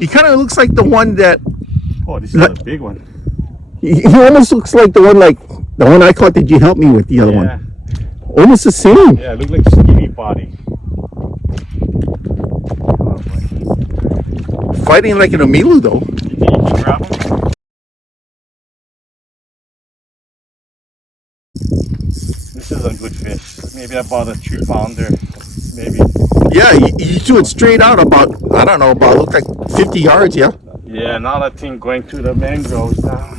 He kind of looks like the one that. Oh, this is a big one. He almost looks like the one I caught that you helped me with, the other one. Almost the same. Yeah, look like skinny body. Fighting like an Amilu though. You think you can grab him? This is a good fish. Maybe about a 2-pounder. Maybe. Yeah, you threw it straight out about, I don't know, about looked like 50 yards, yeah? Yeah, now that thing going through the mangroves now.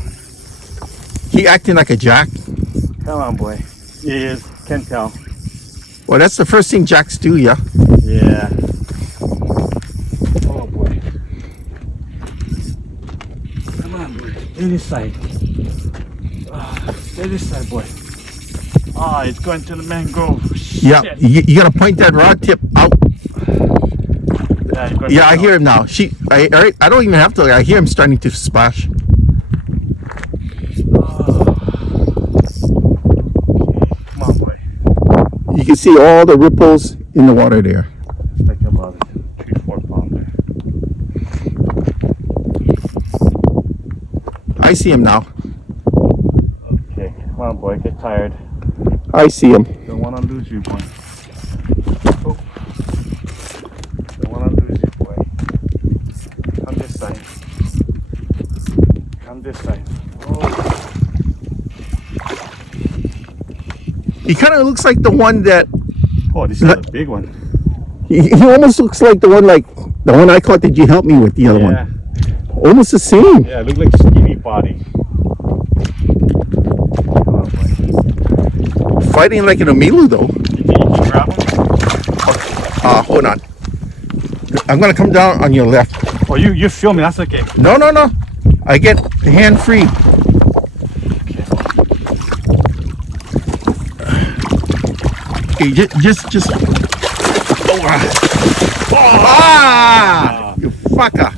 He acting like a jack. Come on, boy. He is. Can tell. Well, that's the first thing jacks do, yeah? Yeah. Oh, boy. Come on, boy. Stay this side. Stay this side, boy. Ah, it's going to the mangrove. Yeah, you gotta point that rod tip out. Yeah, I hear him now. I don't even have to. I hear him starting to splash. Come on, boy. You can see all the ripples in the water there. It's like about a 3-4 pounder. I see him now. Okay, come on, boy. Get tired. I see him. Don't want to lose you, boy. Oh. Don't want to lose you, boy. Come this side. Come this side. Oh. He kind of looks like the one that. Oh, this is a big one. He almost looks like the one I caught that you helped me with, the other one. Almost the same. Yeah, look like skinny body. Fighting like an Amilu though. You think you can grab him? Hold on. I'm gonna come down on your left. Oh, you're filming. That's okay. No. I get the hand free. Okay, just. Oh, you fucker.